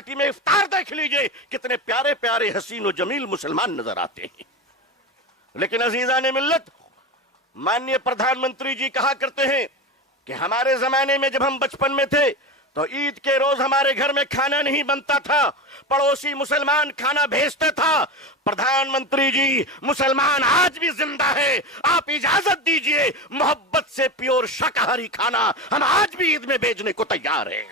चौपाटी में इफ्तार देख लीजिए, कितने प्यारे प्यारे हसीन और जमील मुसलमान नजर आते हैं। लेकिन अजीजान मिल्लत, माननीय प्रधानमंत्री जी कहा करते हैं कि हमारे जमाने में जब हम बचपन में थे तो ईद के रोज हमारे घर में खाना नहीं बनता था, पड़ोसी मुसलमान खाना भेजते था। प्रधानमंत्री जी, मुसलमान आज भी जिंदा है, आप इजाजत दीजिए, मोहब्बत से प्योर शाकाहारी खाना हम आज भी ईद में भेजने को तैयार हैं।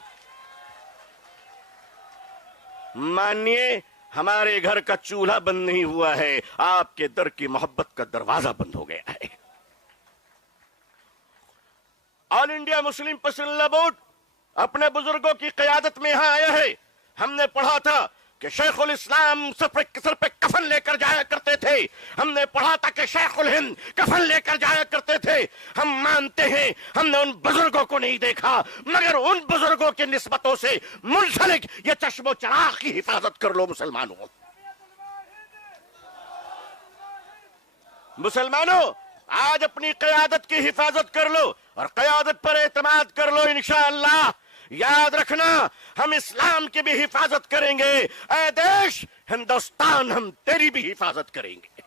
मानिए, हमारे घर का चूल्हा बंद नहीं हुआ है, आपके दर की मोहब्बत का दरवाजा बंद हो गया है। All India Muslim personal board अपने बुजुर्गों की क़यादत में यहां आया है। हमने पढ़ा था कि शेखुल इस्लाम सर पे कफन लेकर जाया करते थे। हमने पढ़ा था कि शेखुल हिंद कफन लेकर जाया करते थे। हम मानते हैं, हमने उन बुजुर्गों को नहीं देखा, मगर उन बुजुर्गों की निस्बतों से मुंसलिक ये चश्मो चराग की हिफाजत कर लो मुसलमानों। मुसलमानों, आज अपनी क़यादत की हिफाजत कर लो और क़यादत पर एतमाद कर लो। इंशाअल्लाह याद रखना, हम इस्लाम की भी हिफाजत करेंगे। ऐ देश हिंदुस्तान, हम तेरी भी हिफाजत करेंगे।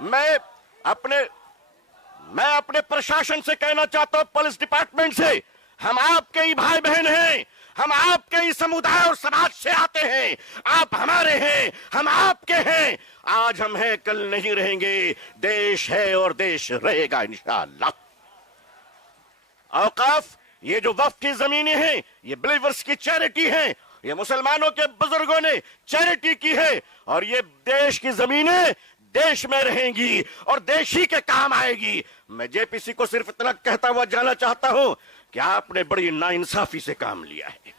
मैं अपने प्रशासन से कहना चाहता हूं, पुलिस डिपार्टमेंट से, हम आपके ही भाई बहन हैं, हम आपके ही समुदाय और समाज से आते हैं। आप हमारे हैं, हम आपके हैं। आज हम हैं, कल नहीं रहेंगे। देश है और देश रहेगा इंशाअल्लाह। औकाफ, ये जो वक्फ की जमीनें हैं, ये बिलीवर्स की चैरिटी हैं, ये मुसलमानों के बुजुर्गों ने चैरिटी की है, और ये देश की जमीनें देश में रहेंगी और देश ही के काम आएगी। मैं जेपीसी को सिर्फ इतना कहता हुआ जाना चाहता हूं कि आपने बड़ी नाइंसाफी से काम लिया है,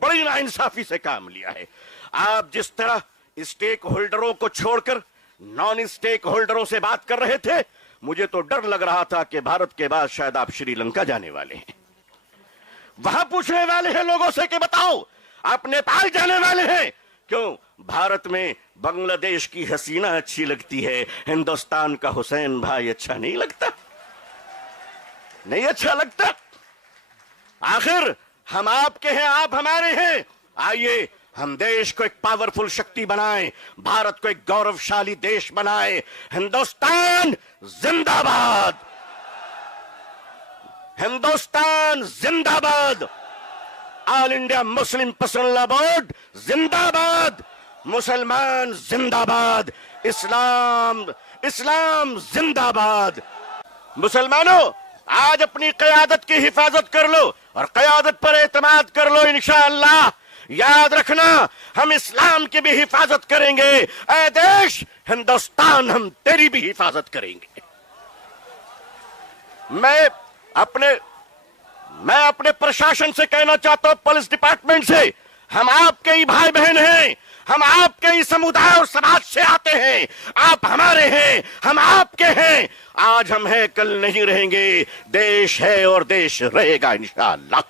बड़ी नाइंसाफी से काम लिया है। आप जिस तरह स्टेक होल्डरों को छोड़कर नॉन स्टेक होल्डरों से बात कर रहे थे, मुझे तो डर लग रहा था कि भारत के बाद शायद आप श्रीलंका जाने वाले हैं। वहां पूछने वाले हैं लोगों से कि बताओ, आप नेपाल जाने वाले हैं। क्यों? भारत में बांग्लादेश की हसीना अच्छी लगती है, हिंदुस्तान का हुसैन भाई अच्छा नहीं लगता? नहीं अच्छा लगता? आखिर हम आपके हैं, आप हमारे हैं। आइए हम देश को एक पावरफुल शक्ति बनाएं, भारत को एक गौरवशाली देश बनाएं। हिंदुस्तान जिंदाबाद, हिंदुस्तान जिंदाबाद, all India Muslim personal board जिंदाबाद, मुसलमान जिंदाबाद, इस्लाम जिंदाबाद। मुसलमानों, आज अपनी क़यादत की हिफाजत कर लो और क़यादत पर एतमाद कर लो। इंशाअल्लाह याद रखना, हम इस्लाम की भी हिफाजत करेंगे। ऐ देश हिंदुस्तान, हम तेरी भी हिफाजत करेंगे। मैं अपने प्रशासन से कहना चाहता हूं, पुलिस डिपार्टमेंट से, हम आपके ही भाई बहन हैं, हम आपके ही समुदाय और समाज से आते हैं। आप हमारे हैं, हम आपके हैं। आज हम हैं, कल नहीं रहेंगे। देश है और देश रहेगा इंशाअल्लाह।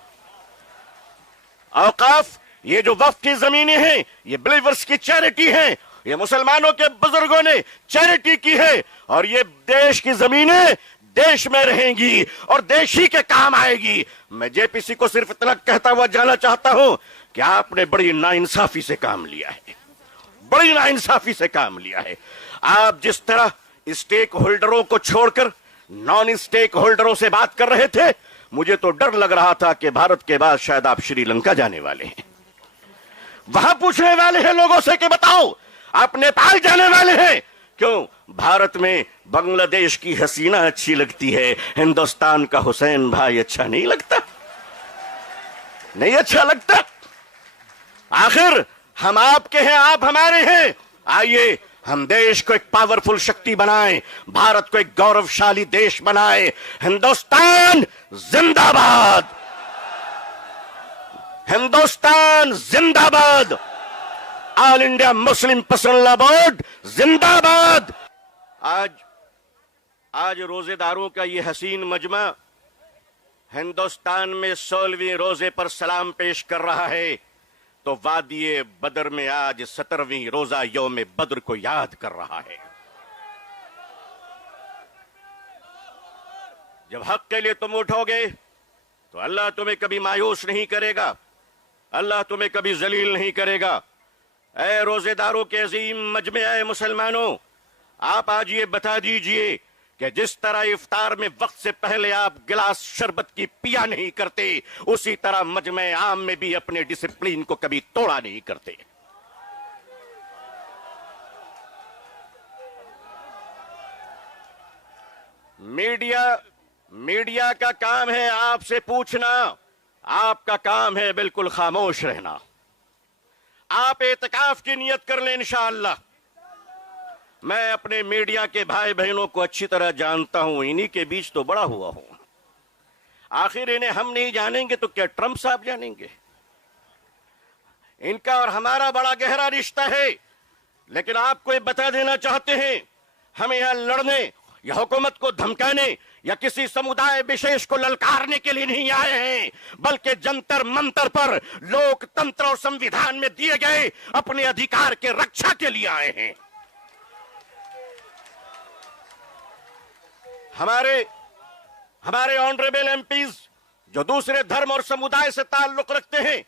औकाफ, ये जो वक्फ की जमीनें हैं, ये बिलीवर्स की चैरिटी हैं, ये मुसलमानों के बुजुर्गों ने चैरिटी की है, और ये देश की जमीनें देश में रहेंगी और देश ही के काम आएगी। मैं जेपीसी को सिर्फ इतना कहता हुआ जाना चाहता हूं कि आपने बड़ी नाइंसाफी से काम लिया है, बड़ी नाइंसाफी से काम लिया है। आप जिस तरह स्टेक होल्डरों को छोड़कर नॉन स्टेक होल्डरों से बात कर रहे थे, मुझे तो डर लग रहा था कि भारत के बाद शायद आप श्रीलंका जाने वाले हैं। वहां पूछने वाले हैं लोगों से कि बताओ, आप नेपाल जाने वाले हैं। क्यों? भारत में बांग्लादेश की हसीना अच्छी लगती है, हिंदुस्तान का हुसैन भाई अच्छा नहीं लगता? नहीं अच्छा लगता? आखिर हम आपके हैं, आप हमारे हैं। आइए हम देश को एक पावरफुल शक्ति बनाएं, भारत को एक गौरवशाली देश बनाएं। हिंदुस्तान जिंदाबाद, हिंदुस्तान जिंदाबाद, all India Muslim personal board जिंदाबाद। आज रोजेदारों का ये हसीन मजमा हिंदुस्तान में 16वीं रोजे पर सलाम पेश कर रहा है, तो वादिये बदर में आज 17वीं रोजा यौम बद्र को याद कर रहा है। जब हक के लिए तुम उठोगे तो अल्लाह तुम्हें कभी मायूस नहीं करेगा। अल्लाह तुम्हें कभी जलील नहीं करेगा। ऐ रोजेदारों के अजीम मजमे आए मुसलमानों, आप आज ये बता दीजिए कि जिस तरह इफ्तार में वक्त से पहले आप गिलास शरबत की पिया नहीं करते, उसी तरह मजमे आम में भी अपने डिसिप्लिन को कभी तोड़ा नहीं करते। मीडिया का काम है आपसे पूछना, आपका काम है बिल्कुल खामोश रहना। आप एतकाफ की नियत कर लें इंशाअल्लाह। मैं अपने मीडिया के भाई बहनों को अच्छी तरह जानता हूं, इन्हीं के बीच तो बड़ा हुआ हूं। आखिर इन्हें हम नहीं जानेंगे तो क्या ट्रंप साहब जानेंगे? इनका और हमारा बड़ा गहरा रिश्ता है। लेकिन आपको ये बता देना चाहते हैं, हम यहां लड़ने या हुकूमत को धमकाने या किसी समुदाय विशेष को ललकारने के लिए नहीं आए हैं, बल्कि जंतर मंतर पर लोकतंत्र और संविधान में दिए गए अपने अधिकार के रक्षा के लिए आए हैं। हमारे ऑनरेबल एमपीज जो दूसरे धर्म और समुदाय से ताल्लुक रखते हैं,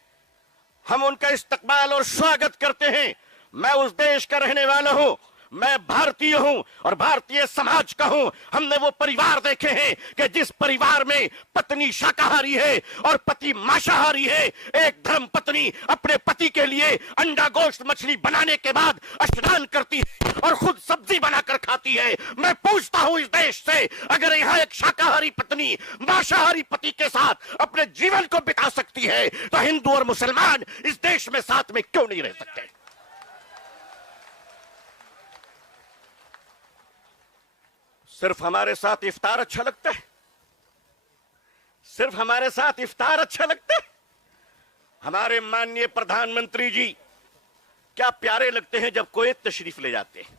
हम उनका इस्तकबाल और स्वागत करते हैं। मैं उस देश का रहने वाला हूं, मैं भारतीय हूं और भारतीय समाज का हूं। हमने वो परिवार देखे हैं कि जिस परिवार में पत्नी शाकाहारी है और पति मांसाहारी है, एक धर्म पत्नी अपने पति के लिए अंडा गोश्त मछली बनाने के बाद स्नान करती है और खुद सब्जी बनाकर खाती है। मैं पूछता हूं इस देश से, अगर यहां एक शाकाहारी पत्नी मांसाहारी पति के साथ अपने जीवन को बिता सकती है, तो हिंदू और मुसलमान इस देश में साथ में क्यों नहीं रह सकते? सिर्फ हमारे साथ इफ्तार अच्छा लगता है? सिर्फ हमारे साथ इफ्तार अच्छा लगता है? हमारे माननीय प्रधानमंत्री जी क्या प्यारे लगते हैं जब कुवैत तशरीफ ले जाते हैं।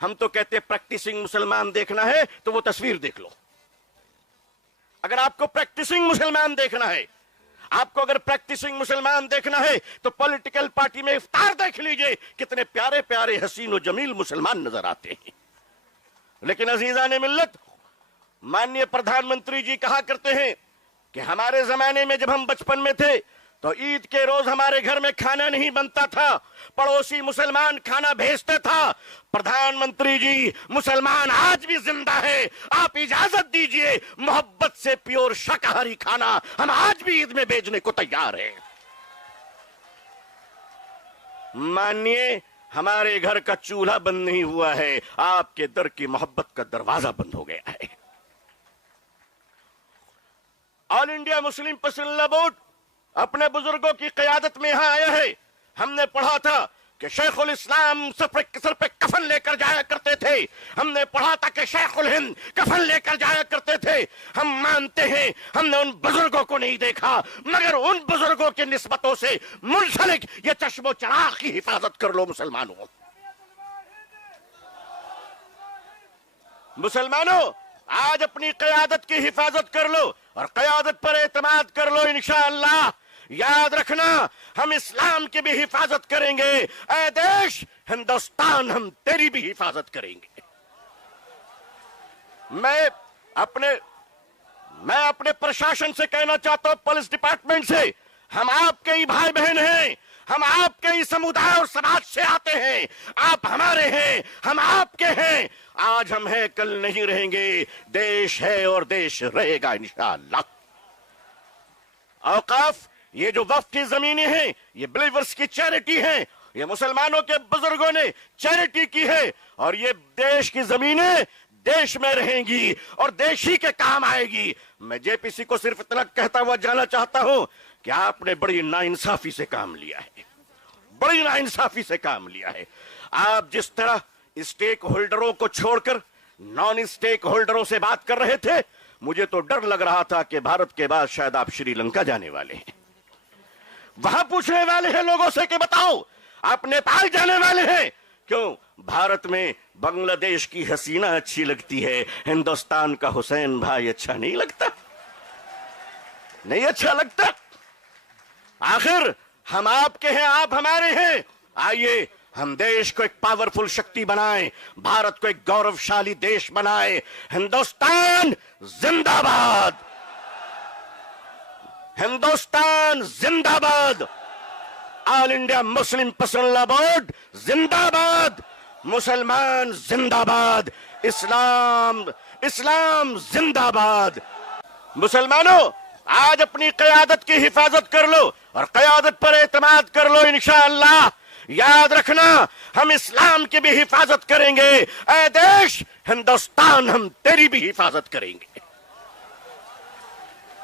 हम तो कहते हैं प्रैक्टिसिंग मुसलमान देखना है तो वो तस्वीर देख लो। अगर आपको प्रैक्टिसिंग मुसलमान देखना है, आपको अगर प्रैक्टिसिंग मुसलमान देखना है तो पॉलिटिकल पार्टी में इफ्तार देख लीजिए, कितने प्यारे प्यारे हसीन और जमील मुसलमान नजर आते हैं। लेकिन अजीजान मिल्लत, माननीय प्रधानमंत्री जी कहा करते हैं कि हमारे जमाने में जब हम बचपन में थे तो ईद के रोज हमारे घर में खाना नहीं बनता था, पड़ोसी मुसलमान खाना भेजते था। प्रधानमंत्री जी, मुसलमान आज भी जिंदा है। आप इजाजत दीजिए, मोहब्बत से प्योर शाकाहारी खाना हम आज भी ईद में भेजने को तैयार हैं। मानिए, हमारे घर का चूल्हा बंद नहीं हुआ है, आपके दर की मोहब्बत का दरवाजा बंद हो गया है। All India Muslim personal board अपने बुजुर्गों की क़यादत में यहां आया है। हमने पढ़ा था कि शेखुल इस्लाम सर पे कफन लेकर जाया करते थे। हमने पढ़ा था कि शेखुल हिंद कफन लेकर जाया करते थे। हम मानते हैं हमने उन बुजुर्गों को नहीं देखा, मगर उन बुजुर्गों की निस्बतों से मुंसलिक ये चश्मो चराग की हिफाजत कर लो मुसलमानों। मुसलमानों, आज अपनी क़यादत की हिफाजत कर लो और क़यादत पर एतमाद कर लो। इंशाअल्लाह याद रखना, हम इस्लाम की भी हिफाजत करेंगे। ऐ देश हिंदुस्तान, हम तेरी भी हिफाजत करेंगे। मैं अपने प्रशासन से कहना चाहता हूं, पुलिस डिपार्टमेंट से, हम आपके ही भाई बहन हैं, हम आपके ही समुदाय और समाज से आते हैं। आप हमारे हैं, हम आपके हैं। आज हम हैं, कल नहीं रहेंगे। देश है और देश रहेगा इंशाअल्लाह। औकाफ, ये जो वक्फ की जमीनें हैं, ये बिलीवर्स की चैरिटी हैं। ये मुसलमानों के बुजुर्गों ने चैरिटी की है और ये देश की जमीनें देश में रहेंगी और देश ही के काम आएगी। मैं जेपीसी को सिर्फ इतना कहता हुआ जाना चाहता हूं कि आपने बड़ी नाइंसाफी से काम लिया है, बड़ी नाइंसाफी से काम लिया है। आप जिस तरह स्टेक होल्डरों को छोड़कर नॉन स्टेक होल्डरों से बात कर रहे थे, मुझे तो डर लग रहा था कि भारत के बाद शायद आप श्रीलंका जाने वाले हैं। वहां पूछने वाले हैं लोगों से कि बताओ आप नेपाल जाने वाले हैं क्यों? भारत में बांग्लादेश की हसीना अच्छी लगती है, हिंदुस्तान का हुसैन भाई अच्छा नहीं लगता? नहीं अच्छा लगता? आखिर हम आपके हैं, आप हमारे हैं। आइए हम देश को एक पावरफुल शक्ति बनाएं, भारत को एक गौरवशाली देश बनाएं। हिंदुस्तान जिंदाबाद, हिंदुस्तान जिंदाबाद। All India Muslim personal law board जिंदाबाद, मुसलमान जिंदाबाद, इस्लाम इस्लाम जिंदाबाद। मुसलमानों, आज अपनी क़यादत की हिफाजत कर लो और क़यादत पर एतमाद कर लो। इंशाअल्लाह याद रखना, हम इस्लाम की भी हिफाजत करेंगे। ऐ देश हिंदुस्तान, हम तेरी भी हिफाजत करेंगे।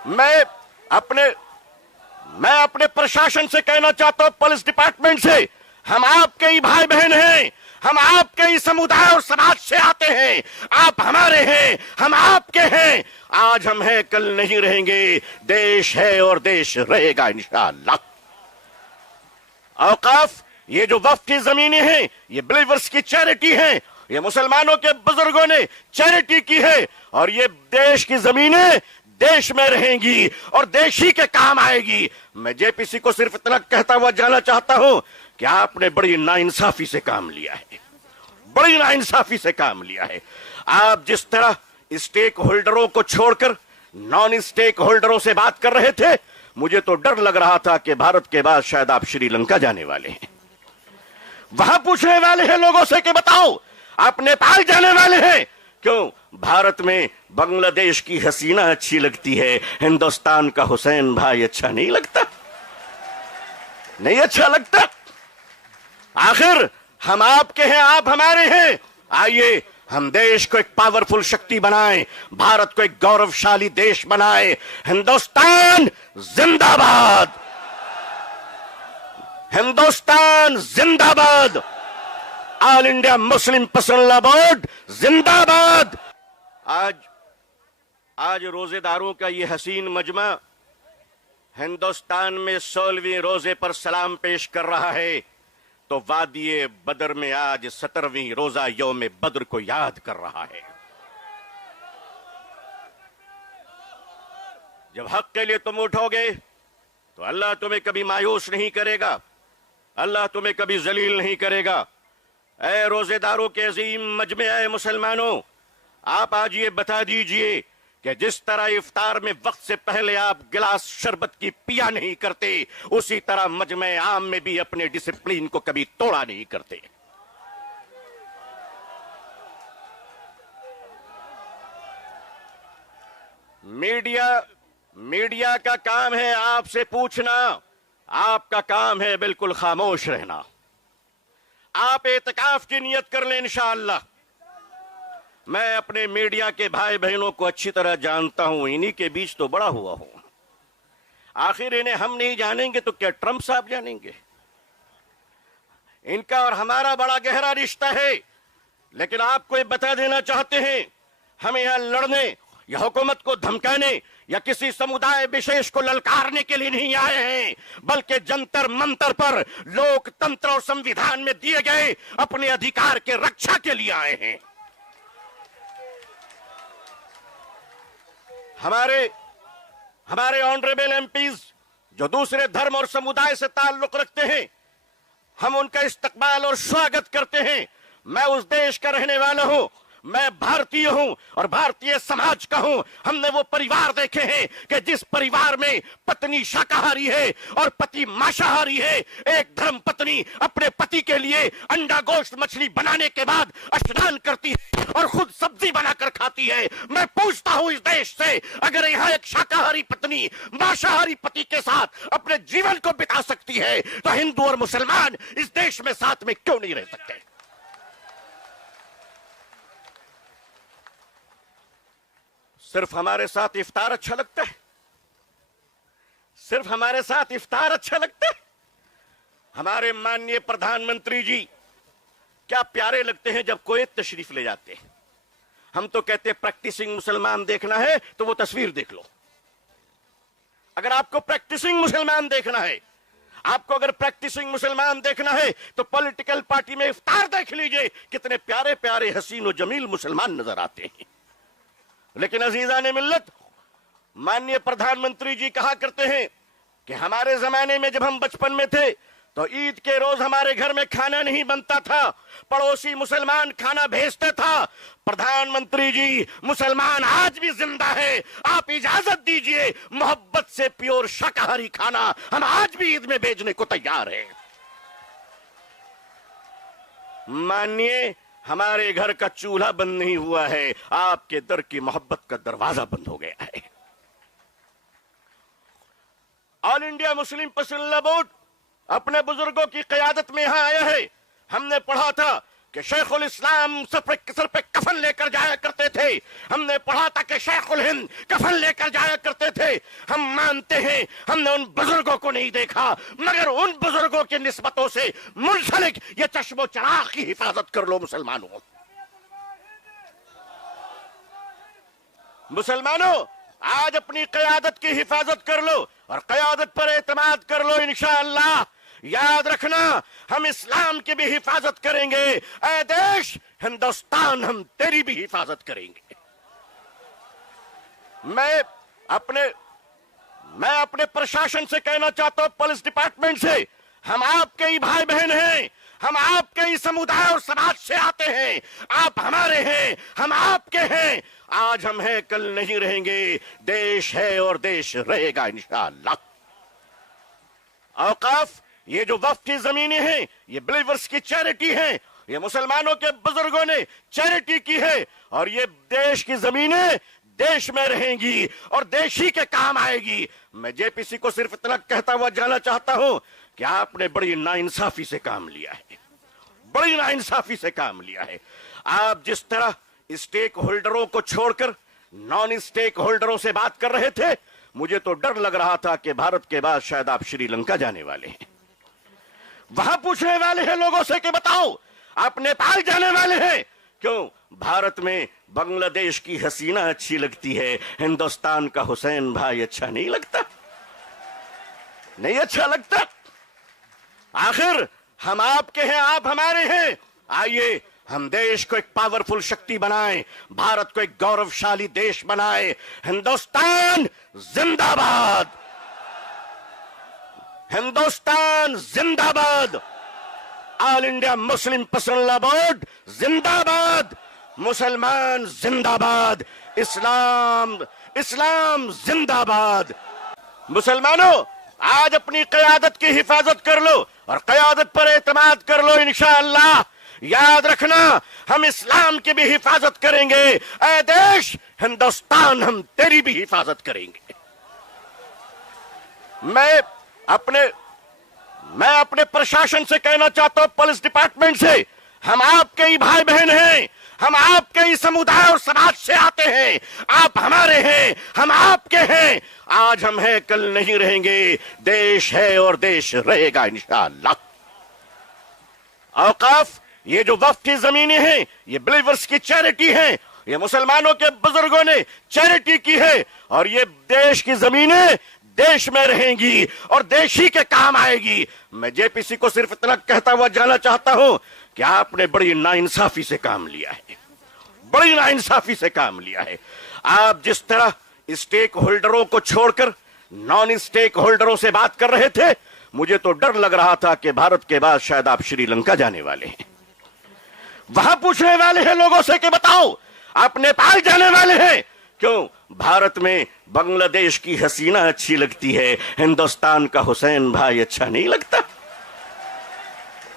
मैं अपने प्रशासन से कहना चाहता हूं, पुलिस डिपार्टमेंट से, हम आपके ही भाई बहन हैं, हम आपके ही समुदाय और समाज से आते हैं। आप हमारे हैं, हम आपके हैं। आज हम हैं, कल नहीं रहेंगे। देश है और देश रहेगा इंशाअल्लाह। औकाफ, ये जो वक्फ की जमीनें हैं, ये बिलीवर्स की चैरिटी हैं। ये मुसलमानों के बुजुर्गों ने चैरिटी की है और ये देश की जमीनें देश में रहेंगी और देश ही के काम आएगी। मैं जेपीसी को सिर्फ इतना कहता हुआ जाना चाहता हूं कि आपने बड़ी नाइंसाफी से काम लिया है, बड़ी नाइंसाफी से काम लिया है। आप जिस तरह स्टेक होल्डरों को छोड़कर नॉन स्टेक होल्डरों से बात कर रहे थे, मुझे तो डर लग रहा था कि भारत के बाद शायद आप श्रीलंका जाने वाले हैं। वहां पूछने वाले हैं लोगों से कि बताओ आप नेपाल जाने वाले हैं क्यों? भारत में बांग्लादेश की हसीना अच्छी लगती है, हिंदुस्तान का हुसैन भाई अच्छा नहीं लगता? नहीं अच्छा लगता? आखिर हम आपके हैं, आप हमारे हैं। आइए हम देश को एक पावरफुल शक्ति बनाएं, भारत को एक गौरवशाली देश बनाएं। हिंदुस्तान जिंदाबाद, हिंदुस्तान जिंदाबाद, all India Muslim personal law board जिंदाबाद। आज रोजेदारों का ये हसीन मजमा हिंदुस्तान में 16वीं रोजे पर सलाम पेश कर रहा है, तो वादिये बदर में आज 17वीं रोजा यौम बद्र को याद कर रहा है। जब हक के लिए तुम उठोगे तो अल्लाह तुम्हें कभी मायूस नहीं करेगा, अल्लाह तुम्हें कभी जलील नहीं करेगा। ऐ रोजेदारों के अजीम मजमे, ऐ मुसलमानों, आप आज ये बता दीजिए कि जिस तरह इफ्तार में वक्त से पहले आप गिलास शरबत की पिया नहीं करते, उसी तरह मजमे आम में भी अपने डिसिप्लिन को कभी तोड़ा नहीं करते। मीडिया का काम है आपसे पूछना, आपका काम है बिल्कुल खामोश रहना। आप एतकाफ की नियत कर लें इंशाअल्लाह। मैं अपने मीडिया के भाई बहनों को अच्छी तरह जानता हूं, इन्हीं के बीच तो बड़ा हुआ हूं। आखिर इन्हें हम नहीं जानेंगे तो क्या ट्रंप साहब जानेंगे? इनका और हमारा बड़ा गहरा रिश्ता है। लेकिन आपको ये बता देना चाहते हैं, हम यहां लड़ने या हुकूमत को धमकाने या किसी समुदाय विशेष को ललकारने के लिए नहीं आए हैं, बल्कि जंतर मंतर पर लोकतंत्र और संविधान में दिए गए अपने अधिकार के रक्षा के लिए आए हैं। हमारे ऑनरेबल एमपीज जो दूसरे धर्म और समुदाय से ताल्लुक रखते हैं, हम उनका इस्तकबाल और स्वागत करते हैं। मैं उस देश का रहने वाला हूं, मैं भारतीय हूं और भारतीय समाज का हूं। हमने वो परिवार देखे हैं कि जिस परिवार में पत्नी शाकाहारी है और पति मांसाहारी है। एक धर्म पत्नी अपने पति के लिए अंडा गोश्त मछली बनाने के बाद स्नान करती है और खुद सब्जी बनाकर खाती है। मैं पूछता हूं इस देश से, अगर यहां एक शाकाहारी पत्नी मांसाहारी पति के साथ अपने जीवन को बिता सकती है, तो हिंदू और मुसलमान इस देश में साथ में क्यों नहीं रह सकते? सिर्फ हमारे साथ इफ्तार अच्छा लगता है? सिर्फ हमारे साथ इफ्तार अच्छा लगता है? हमारे माननीय प्रधानमंत्री जी क्या प्यारे लगते हैं जब कोई तशरीफ ले जाते हैं। हम तो कहते हैं प्रैक्टिसिंग मुसलमान देखना है तो वो तस्वीर देख लो। अगर आपको प्रैक्टिसिंग मुसलमान देखना है, आपको अगर प्रैक्टिसिंग मुसलमान देखना है तो पॉलिटिकल पार्टी में इफ्तार देख लीजिए, कितने प्यारे प्यारे हसीन और जमील मुसलमान नजर आते हैं। लेकिन अजीजान मिल्लत, माननीय प्रधानमंत्री जी कहा करते हैं कि हमारे जमाने में जब हम बचपन में थे तो ईद के रोज हमारे घर में खाना नहीं बनता था, पड़ोसी मुसलमान खाना भेजता था। प्रधानमंत्री जी, मुसलमान आज भी जिंदा है, आप इजाजत दीजिए, मोहब्बत से प्योर शाकाहारी खाना हम आज भी ईद में भेजने को तैयार हैं। मानिए, हमारे घर का चूल्हा बंद नहीं हुआ है, आपके दर की मोहब्बत का दरवाजा बंद हो गया है। All India Muslim personal board अपने बुजुर्गों की क़यादत में यहां आया है। हमने पढ़ा था कि शेखुल इस्लाम सर पे कफन लेकर जाया करते थे। हमने पढ़ा था कि शेखुल हिंद कफन लेकर जाया करते थे। हम मानते हैं, हमने उन बुजुर्गों को नहीं देखा, मगर उन बुजुर्गों की निस्बतों से मुंसलिक ये चश्मो चराग की हिफाजत कर लो मुसलमानों। मुसलमानों, आज अपनी क़यादत की हिफाजत कर लो और क़यादत पर एतमाद कर लो। इंशाअल्लाह याद रखना, हम इस्लाम की भी हिफाजत करेंगे। ऐ देश हिंदुस्तान, हम तेरी भी हिफाजत करेंगे। मैं अपने प्रशासन से कहना चाहता हूं, पुलिस डिपार्टमेंट से, हम आपके ही भाई बहन हैं, हम आपके ही समुदाय और समाज से आते हैं। आप हमारे हैं, हम आपके हैं। आज हम हैं, कल नहीं रहेंगे। देश है और देश रहेगा इंशाअल्लाह। औकाफ, ये जो वक्फ की जमीनें हैं, ये बिलीवर्स की चैरिटी है। ये मुसलमानों के बुजुर्गों ने चैरिटी की है, और ये देश की जमीनें देश में रहेंगी और देश ही के काम आएगी। मैं जेपीसी को सिर्फ इतना कहता हुआ जाना चाहता हूं कि आपने बड़ी नाइंसाफी से काम लिया है, बड़ी नाइंसाफी से काम लिया है। आप जिस तरह स्टेक होल्डरों को छोड़कर नॉन स्टेक होल्डरों से बात कर रहे थे, मुझे तो डर लग रहा था कि भारत के बाद शायद आप श्रीलंका जाने वाले हैं। वहां पूछने वाले हैं लोगों से कि बताओ, आप नेपाल जाने वाले हैं क्यों? भारत में बांग्लादेश की हसीना अच्छी लगती है, हिंदुस्तान का हुसैन भाई अच्छा नहीं लगता? नहीं अच्छा लगता? आखिर हम आपके हैं, आप हमारे हैं। आइए हम देश को एक पावरफुल शक्ति बनाएं, भारत को एक गौरवशाली देश बनाएं। हिंदुस्तान जिंदाबाद, हिंदुस्तान जिंदाबाद, all India Muslim personal board जिंदाबाद, मुसलमान जिंदाबाद, इस्लाम जिंदाबाद। मुसलमानों, आज अपनी क़यादत की हिफाजत कर लो और क़यादत पर एतमाद कर लो इंशाअल्लाह। याद रखना, हम इस्लाम की भी हिफाजत करेंगे। ऐ देश हिंदुस्तान, हम तेरी भी हिफाजत करेंगे। मैं अपने प्रशासन से कहना चाहता हूं, पुलिस डिपार्टमेंट से, हम आपके ही भाई बहन हैं, हम आपके ही समुदाय और समाज से आते हैं। आप हमारे हैं, हम आपके हैं। आज हम हैं, कल नहीं रहेंगे। देश है और देश रहेगा इंशाअल्लाह। औकाफ, ये जो वक्फ की जमीनें हैं, ये बिलीवर्स की चैरिटी है। ये मुसलमानों के बुजुर्गों ने चैरिटी की है, और ये देश की जमीनें देश में रहेंगी और देश ही के काम आएगी। मैं जेपीसी को सिर्फ इतना कहता हुआ जाना चाहता हूं कि आपने बड़ी नाइंसाफी से काम लिया है, बड़ी नाइंसाफी से काम लिया है। आप जिस तरह स्टेक होल्डरों को छोड़कर नॉन स्टेक होल्डरों से बात कर रहे थे, मुझे तो डर लग रहा था कि भारत के बाद शायद आप श्रीलंका जाने वाले हैं। वहां पूछने वाले हैं लोगों से कि बताओ, आप नेपाल जाने वाले हैं क्यों? भारत में बांग्लादेश की हसीना अच्छी लगती है, हिंदुस्तान का हुसैन भाई अच्छा नहीं लगता?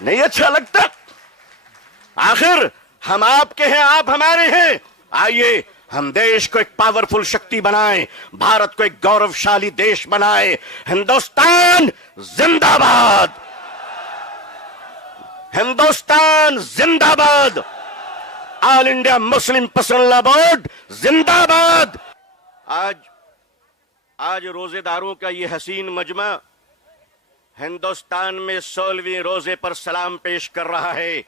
नहीं अच्छा लगता? आखिर हम आपके हैं, आप हमारे हैं। आइए हम देश को एक पावरफुल शक्ति बनाएं, भारत को एक गौरवशाली देश बनाएं। हिंदुस्तान जिंदाबाद, हिंदुस्तान जिंदाबाद, all India Muslim personal board जिंदाबाद। आज रोजेदारों का ये हसीन मजमा हिंदुस्तान में 16वें रोजे पर सलाम पेश कर रहा है,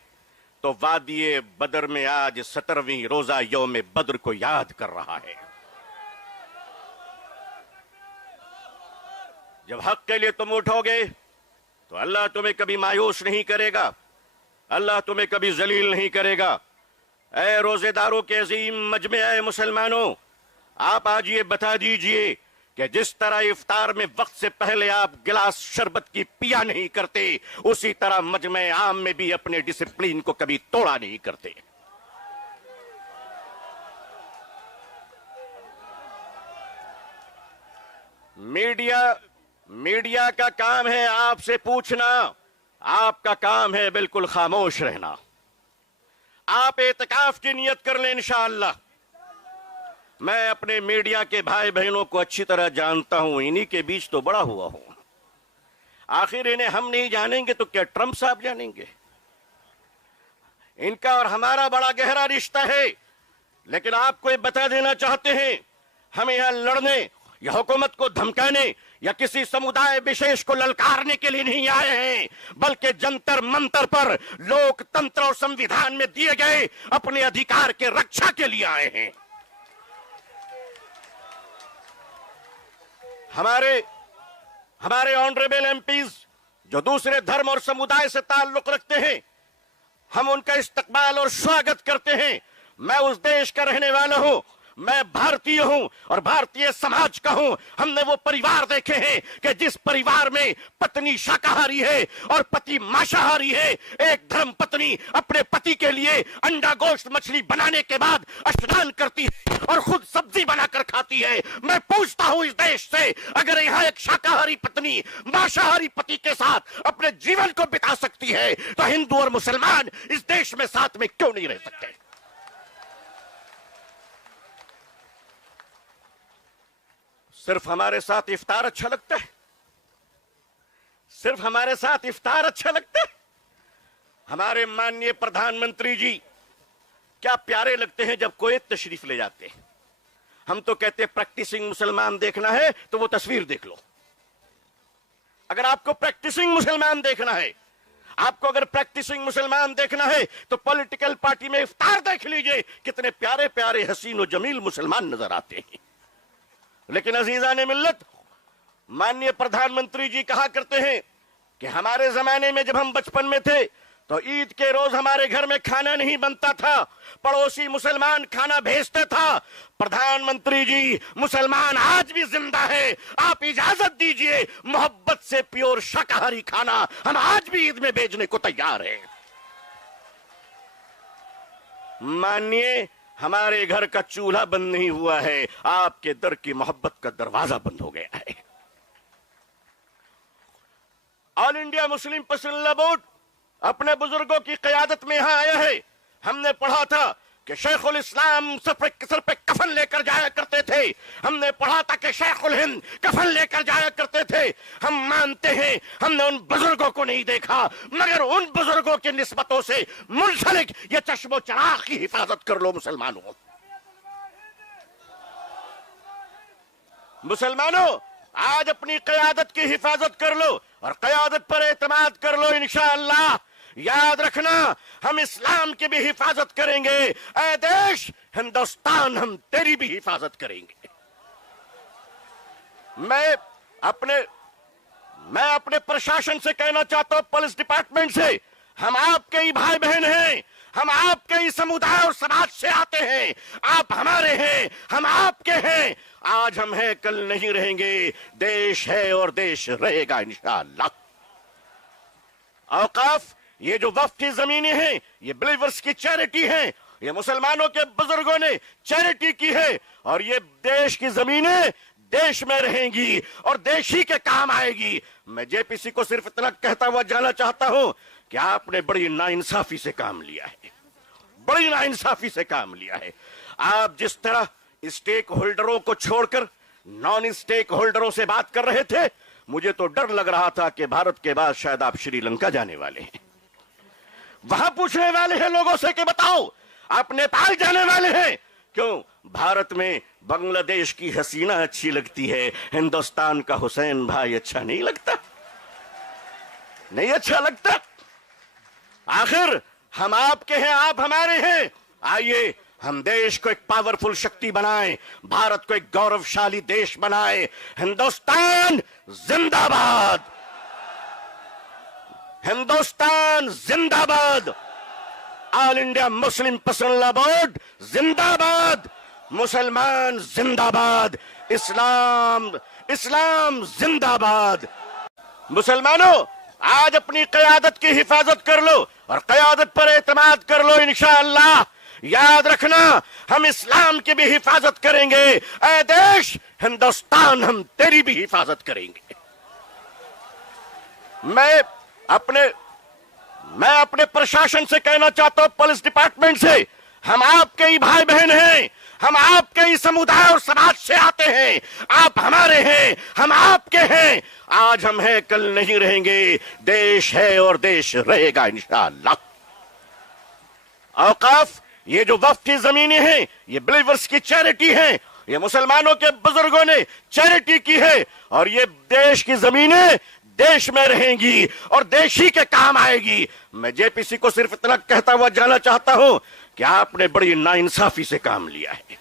तो वादिये बदर में आज 17वीं रोजा यौम बद्र को याद कर रहा है। जब हक के लिए तुम उठोगे तो अल्लाह तुम्हें कभी मायूस नहीं करेगा, अल्लाह तुम्हें कभी जलील नहीं करेगा। ऐ रोजेदारों के अजीम मजमे, ऐ मुसलमानों, आप आज ये बता दीजिए कि जिस तरह इफ्तार में वक्त से पहले आप गिलास शरबत की पिया नहीं करते, उसी तरह मजमे आम में भी अपने डिसिप्लिन को कभी तोड़ा नहीं करते। मीडिया का काम है आपसे पूछना, आपका काम है बिल्कुल खामोश रहना। आप एतकाफ की नियत कर लें इंशाअल्लाह। मैं अपने मीडिया के भाई बहनों को अच्छी तरह जानता हूं, इन्हीं के बीच तो बड़ा हुआ हूं। आखिर इन्हें हम नहीं जानेंगे तो क्या ट्रंप साहब जानेंगे? इनका और हमारा बड़ा गहरा रिश्ता है। लेकिन आपको ये बता देना चाहते हैं, हम यहां लड़ने या हुकूमत को धमकाने या किसी समुदाय विशेष को ललकारने के लिए नहीं आए हैं, बल्कि जंतर मंतर पर लोकतंत्र और संविधान में दिए गए अपने अधिकार के रक्षा के लिए आए हैं। हमारे ऑनरेबल एमपीज जो दूसरे धर्म और समुदाय से ताल्लुक रखते हैं, हम उनका इस्तकबाल और स्वागत करते हैं। मैं उस देश का रहने वाला हूं, मैं भारतीय हूं और भारतीय समाज का हूं। हमने वो परिवार देखे हैं कि जिस परिवार में पत्नी शाकाहारी है और पति मांसाहारी है। एक धर्म पत्नी अपने पति के लिए अंडा गोश्त मछली बनाने के बाद स्नान करती है और खुद सब्जी बनाकर खाती है। मैं पूछता हूं इस देश से, अगर यहां एक शाकाहारी पत्नी मांसाहारी पति के साथ अपने जीवन को बिता सकती है, तो हिंदू और मुसलमान इस देश में साथ में क्यों नहीं रह सकते? सिर्फ हमारे साथ इफ्तार अच्छा लगता है? सिर्फ हमारे साथ इफ्तार अच्छा लगता है? हमारे माननीय प्रधानमंत्री जी क्या प्यारे लगते हैं जब कोई तशरीफ ले जाते हैं। हम तो कहते हैं प्रैक्टिसिंग मुसलमान देखना है तो वो तस्वीर देख लो। अगर आपको प्रैक्टिसिंग मुसलमान देखना है, आपको अगर प्रैक्टिसिंग मुसलमान देखना है तो पॉलिटिकल पार्टी में इफ्तार देख लीजिए, कितने प्यारे प्यारे हसीन और जमील मुसलमान नजर आते हैं। लेकिन अजीजा ने मिल्लत, माननीय प्रधानमंत्री जी कहा करते हैं कि हमारे जमाने में जब हम बचपन में थे तो ईद के रोज हमारे घर में खाना नहीं बनता था, पड़ोसी मुसलमान खाना भेजते था। प्रधानमंत्री जी, मुसलमान आज भी जिंदा है। आप इजाजत दीजिए, मोहब्बत से प्योर शाकाहारी खाना हम आज भी ईद में भेजने को तैयार हैं। मानिए, हमारे घर का चूल्हा बंद नहीं हुआ है, आपके दर की मोहब्बत का दरवाजा बंद हो गया है। All India Muslim personal board अपने बुजुर्गों की क़यादत में यहां आया है। हमने पढ़ा था कि शेखुल इस्लाम सर पे कफन लेकर जाया करते थे। हमने पढ़ा था कि शेखुल हिंद कफन लेकर जाया करते थे। हम मानते हैं हमने उन बुजुर्गों को नहीं देखा, मगर उन बुजुर्गों की निस्बतों से मुंसलिक ये चश्मो चराग की हिफाजत कर लो मुसलमानों। मुसलमानों, आज अपनी क़यादत की हिफाजत कर लो और क़यादत पर एतमाद कर लो। इंशाअल्लाह याद रखना, हम इस्लाम की भी हिफाजत करेंगे। ऐ देश हिंदुस्तान, हम तेरी भी हिफाजत करेंगे। मैं अपने प्रशासन से कहना चाहता हूं, पुलिस डिपार्टमेंट से, हम आपके ही भाई बहन हैं, हम आपके ही समुदाय और समाज से आते हैं। आप हमारे हैं, हम आपके हैं। आज हम हैं, कल नहीं रहेंगे। देश है और देश रहेगा इंशाअल्लाह। औकाफ, ये जो वक्फ की जमीनें हैं, ये बिलीवर्स की चैरिटी है। ये मुसलमानों के बुजुर्गों ने चैरिटी की है और ये देश की जमीनें देश में रहेंगी और देश ही के काम आएगी। मैं जेपीसी को सिर्फ इतना कहता हुआ जाना चाहता हूं कि आपने बड़ी नाइंसाफी से काम लिया है, बड़ी नाइंसाफी से काम लिया है। आप जिस तरह स्टेक होल्डरों को छोड़कर नॉन स्टेक होल्डरों से बात कर रहे थे, मुझे तो डर लग रहा था कि भारत के बाद शायद आप श्रीलंका जाने वाले हैं। वहां पूछने वाले हैं लोगों से कि बताओ आप नेपाल जाने वाले हैं क्यों? भारत में बांग्लादेश की हसीना अच्छी लगती है, हिंदुस्तान का हुसैन भाई अच्छा नहीं लगता? नहीं अच्छा लगता? आखिर हम आपके हैं, आप हमारे हैं। आइए हम देश को एक पावरफुल शक्ति बनाएं, भारत को एक गौरवशाली देश बनाएं। हिंदुस्तान जिंदाबाद, हिंदुस्तान जिंदाबाद, all India Muslim personal law board जिंदाबाद, मुसलमान जिंदाबाद, इस्लाम इस्लाम जिंदाबाद। मुसलमानों, आज अपनी क़यादत की हिफाजत कर लो और क़यादत पर एतमाद कर लो। इंशाअल्लाह याद रखना, हम इस्लाम की भी हिफाजत करेंगे। ऐ देश हिंदुस्तान, हम तेरी भी हिफाजत करेंगे। मैं अपने प्रशासन से कहना चाहता हूं, पुलिस डिपार्टमेंट से, हम आपके ही भाई बहन हैं, हम आपके ही समुदाय और समाज से आते हैं। आप हमारे हैं, हम आपके हैं। आज हम हैं, कल नहीं रहेंगे। देश है और देश रहेगा इंशाअल्लाह। औकाफ, ये जो वक्फ की जमीनें हैं, ये बिलीवर्स की चैरिटी हैं। ये मुसलमानों के बुजुर्गों ने चैरिटी की है और ये देश की जमीनें देश में रहेंगी और देश ही के काम आएगी। मैं जेपीसी को सिर्फ इतना कहता हुआ जाना चाहता हूं कि आपने बड़ी नाइंसाफी से काम लिया है,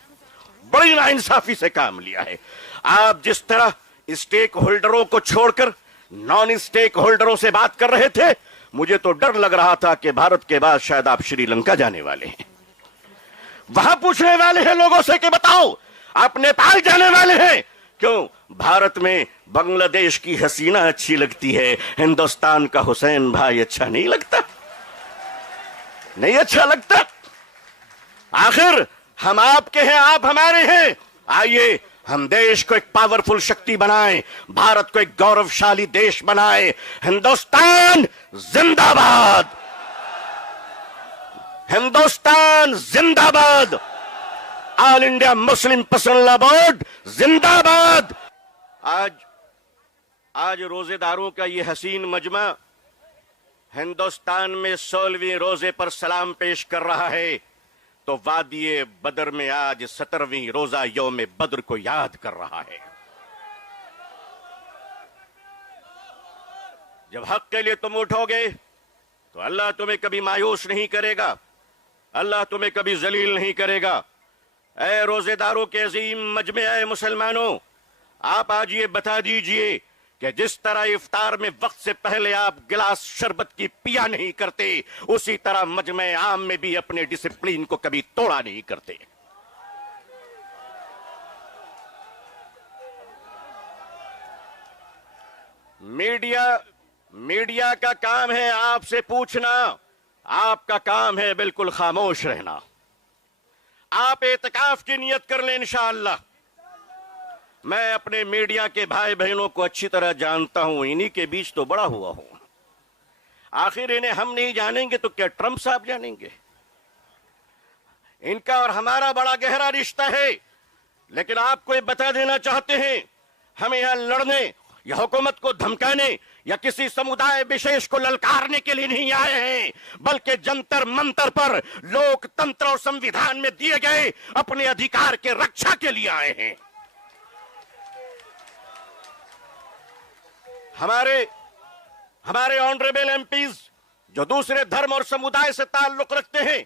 बड़ी नाइंसाफी से काम लिया है। आप जिस तरह स्टेक होल्डरों को छोड़कर नॉन स्टेक होल्डरों से बात कर रहे थे, मुझे तो डर लग रहा था कि भारत के बाद शायद आप श्रीलंका जाने वाले हैं। वहां पूछने वाले हैं लोगों से कि बताओ आप नेपाल जाने वाले हैं क्यों? भारत में बांग्लादेश की हसीना अच्छी लगती है, हिंदुस्तान का हुसैन भाई अच्छा नहीं लगता? नहीं अच्छा लगता? आखिर हम आपके हैं, आप हमारे हैं। आइए हम देश को एक पावरफुल शक्ति बनाएं, भारत को एक गौरवशाली देश बनाएं। हिंदुस्तान जिंदाबाद, हिंदुस्तान जिंदाबाद, all India Muslim personal law board जिंदाबाद। आज रोजेदारों का ये हसीन मजमा हिंदुस्तान में 16वीं रोजे पर सलाम पेश कर रहा है, तो वादिये बदर में आज 17वीं रोजा यौम बद्र को याद कर रहा है। जब हक के लिए तुम उठोगे तो अल्लाह तुम्हें कभी मायूस नहीं करेगा, अल्लाह तुम्हें कभी जलील नहीं करेगा। ऐ रोजेदारों के अजीम मजमे, ऐ मुसलमानों, आप आज ये बता दीजिए कि जिस तरह इफ्तार में वक्त से पहले आप गिलास शरबत की पिया नहीं करते, उसी तरह मजमे आम में भी अपने डिसिप्लिन को कभी तोड़ा नहीं करते। मीडिया का काम है आपसे पूछना, आपका काम है बिल्कुल खामोश रहना। आप एतकाफ की नियत कर लें इंशाअल्लाह। मैं अपने मीडिया के भाई बहनों को अच्छी तरह जानता हूं, इन्हीं के बीच तो बड़ा हुआ हूं। आखिर इन्हें हम नहीं जानेंगे तो क्या ट्रंप साहब जानेंगे? इनका और हमारा बड़ा गहरा रिश्ता है। लेकिन आपको ये बता देना चाहते हैं, हम यहां लड़ने या हुकूमत को धमकाने या किसी समुदाय विशेष को ललकारने के लिए नहीं आए हैं, बल्कि जंतर मंतर पर लोकतंत्र और संविधान में दिए गए अपने अधिकार के रक्षा के लिए आए हैं। हमारे ऑनरेबल एमपीज जो दूसरे धर्म और समुदाय से ताल्लुक रखते हैं,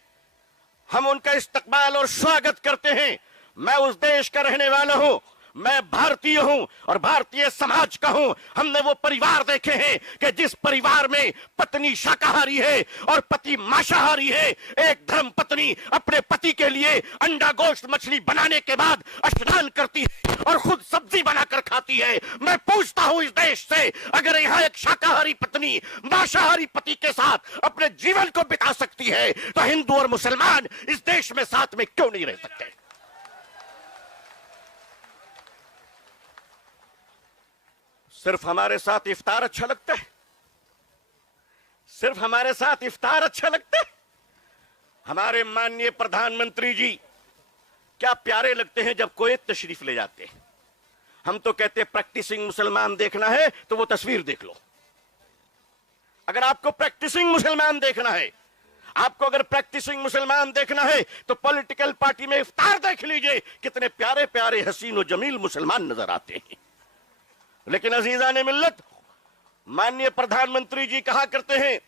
हम उनका इस्तकबाल और स्वागत करते हैं। मैं उस देश का रहने वाला हूं, मैं भारतीय हूं और भारतीय समाज का हूं। हमने वो परिवार देखे हैं कि जिस परिवार में पत्नी शाकाहारी है और पति मांसाहारी है, एक धर्म पत्नी अपने पति के लिए अंडा गोश्त मछली बनाने के बाद स्नान करती है और खुद सब्जी बनाकर खाती है। मैं पूछता हूं इस देश से, अगर यहां एक शाकाहारी पत्नी मांसाहारी पति के साथ अपने जीवन को बिता सकती है, तो हिंदू और मुसलमान इस देश में साथ में क्यों नहीं रह सकते? सिर्फ हमारे साथ इफ्तार अच्छा लगता है? सिर्फ हमारे साथ इफ्तार अच्छा लगता है? हमारे माननीय प्रधानमंत्री जी क्या प्यारे लगते हैं जब कुवैत तशरीफ ले जाते हैं। हम तो कहते हैं प्रैक्टिसिंग मुसलमान देखना है तो वो तस्वीर देख लो। अगर आपको प्रैक्टिसिंग मुसलमान देखना है, आपको अगर प्रैक्टिसिंग मुसलमान देखना है तो पॉलिटिकल पार्टी में इफ्तार देख लीजिए, कितने प्यारे प्यारे हसीन और जमील मुसलमान नजर आते हैं। लेकिन अजीजान मिल्लत, माननीय प्रधानमंत्री जी कहा करते हैं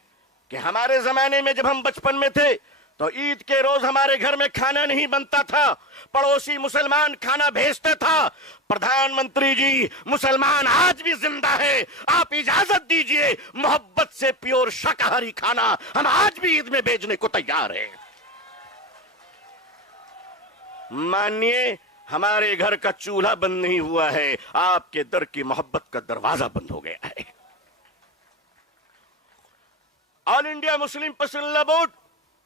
कि हमारे जमाने में जब हम बचपन में थे तो ईद के रोज हमारे घर में खाना नहीं बनता था, पड़ोसी मुसलमान खाना भेजते था। प्रधानमंत्री जी, मुसलमान आज भी जिंदा है, आप इजाजत दीजिए, मोहब्बत से प्योर शाकाहारी खाना हम आज भी ईद में भेजने को तैयार हैं। मानिए हमारे घर का चूल्हा बंद नहीं हुआ है, आपके दर की मोहब्बत का दरवाजा बंद हो गया है। All India Muslim personal board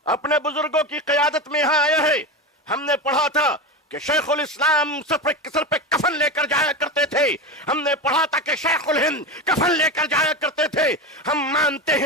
अपने बुजुर्गों की क़यादत में यहां आया है। हमने पढ़ा था कि शेखुल इस्लाम सर पे कफन लेकर जाया करते थे। हमने पढ़ा था कि शेखुल हिंद कफन लेकर जाया करते थे। हम मानते हैं